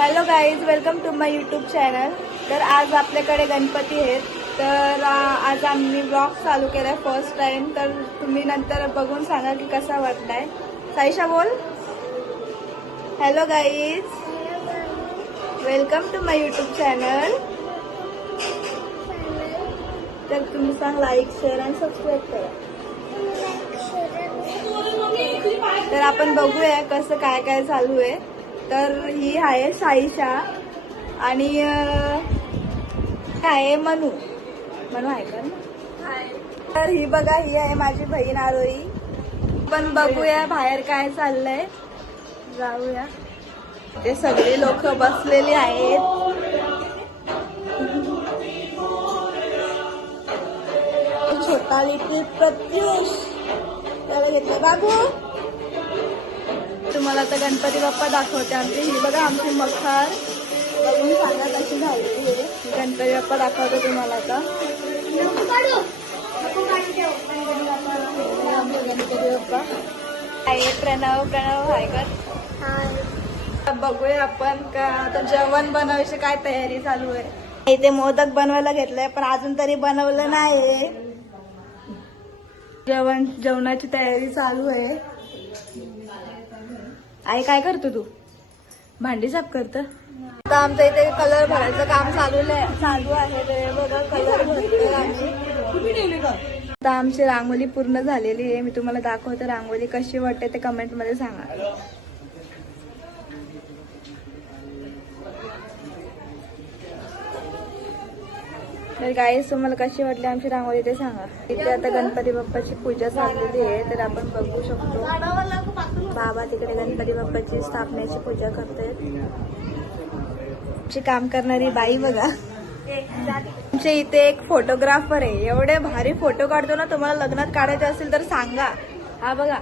Hello guys, welcome to my YouTube channel. तर आज आपल्याकडे गणपती आहेत. तर आज आम्ही ब्लॉग चालू केलाय फर्स्ट टाइम. तर तुम्ही नंतर बघून सांगा की कसा वाटलाय. साईशा बोल. Hello guys, welcome to my YouTube channel. तर तुम्ही सांग लाईक, शेअर आणि सबस्क्राईब करा. तर आपण बघूया कसं काय काय चालू आहे. तर ही आहे साईशा आणि आहे मनू आहे का ना. तर ही बघा, ही आहे माझी बहीण आरोही. पण बघूया बाहेर काय चाललंय, जाऊया. ते सगळे लोक बसलेली आहेत. छोटाली ट्रिप प्रत्युष त्याला घेतलं. बाबू तुम्हाला आता गणपती बाप्पा दाखवते आमची. ही बघा आमची मखार, बघून सांगा कशी झालेली आहे. गणपती बाप्पा दाखवते तुम्हाला आता. आमचे गणपती बाप्पा आहे. प्रणव हाय कर. बघूया आपण का आता जेवण बनवायची काय तयारी चालू आहे. इथे मोदक बनवायला घेतलंय पण अजून तरी बनवलं नाही. जेवणाची तयारी चालू आहे. आई काय करतो तू? भांडी साफ करत. आता आमच्या इथे कलर भरायचं काम चालू आहे. ते बघा कलर भरतोय आम्ही. आता आमची रांगोळी पूर्ण झालेली आहे. मी तुम्हाला दाखवते रांगोळी कशी वाटते ते कमेंट मध्ये सांगा. तर गाईस, तुम्हाला कशी वाटली आमची रांगोळी ते सांगा. इथे आता गणपती बाप्पाची पूजा चाललेली आहे. तर आपण बघू शकतो बाबा तिकडे गणपती बाप्पाची स्थापनेची पूजा करतायत. काम करणारी बाई बघा. आमच्या इथे एक फोटोग्राफर आहे. एवढे भारी फोटो काढतो ना. तुम्हाला लग्नात काढायचे असेल तर सांगा. हा बघा,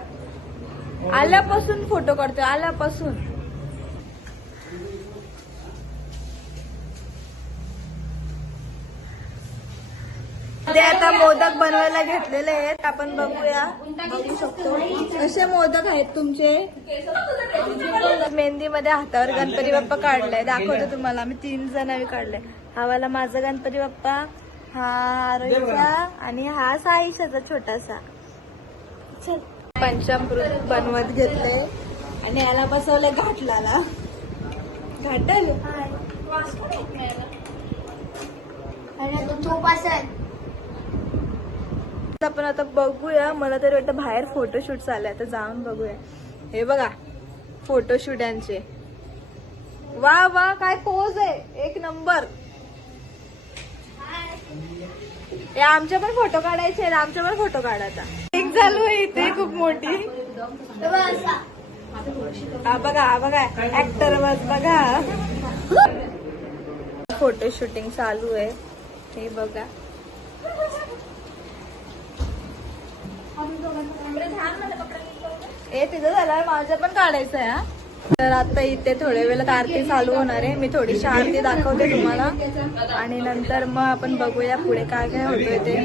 आल्यापासून फोटो काढतोय, आल्यापासून. ते आता मोदक बनवायला घेतलेले आहेत. आपण बघूया, बघू शकतो कसे मोदक आहेत तुमचे. मेहंदीमध्ये हातावर गणपती बाप्पा काढलाय, दाखवतो तुम्हाला. आम्ही 3 जणांनी काढलाय. हा वाला माझा गणपती बाप्पा, हा आरोहीचा आणि हा साईशाचा छोटासा. चल, पंचामृत बनवत घेतले आणि याला बसवलं घाटलाला. घाटल आपण आता बघूया. मला तरी वाटतं बाहेर फोटोशूट चालू आहे, तर जाऊन बघूया. हे बघा फोटोशूट यांचे. वा वा, काय पोज आहे, एक नंबर. आमचे पण फोटो काढायचे, आमचे पण फोटो काढायचा. एक चालू आहे इथे खूप मोठी. हा बघा ऍक्टर बघा. फोटो शूटिंग चालू आहे. हे बघा, तिथं झालं. माझं पण काढायचं आहे. तर आता इथे थोड्या वेळात आरती चालू होणार आहे. मी थोडीशी आरती दाखवते तुम्हाला आणि नंतर मग आपण बघूया पुढे काय काय होतंय ते.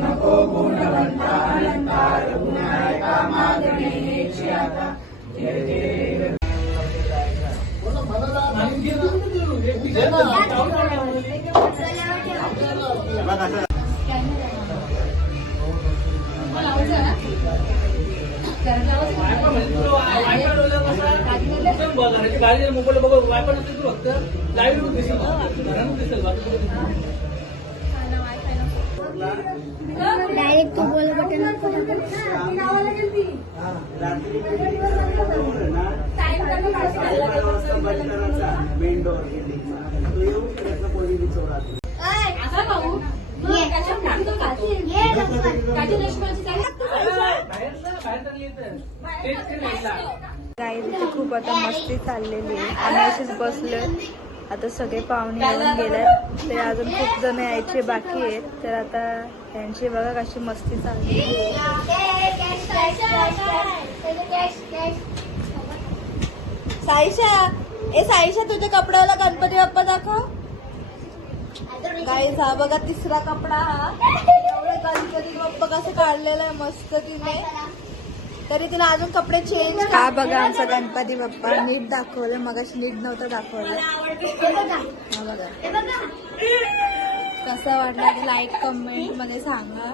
नको गुणवंता अनंता रघुनायका मागणे आता डायरेक्ट तू बोल बटन गाईज इथे खूप आता मस्ती चाललेली आहे. आम्ही असेच बसलो. आता सगळे पाहुणे येऊन गेल्यात. ते अजून खूप जण यायचे बाकी आहेत. तर आता त्यांची बघा कशी मस्ती चालली. साईशा, ए साईशा, तुझ्या कपड्याला गणपती बाप्पा दाखव. गाईज हा बघा तिसरा कपडा. हा एवढं गणपती बाप्पा कसं काढलेलं आहे मस्त तिने. तरी तिला अजून कपडे चेंज. हा बघा आमचा गणपती बाप्पा नीट दाखवलं. मगाशी नीट नव्हतं दाखवलं. हा बघा कसा वाटला ते लाईक कमेंट मध्ये सांगा.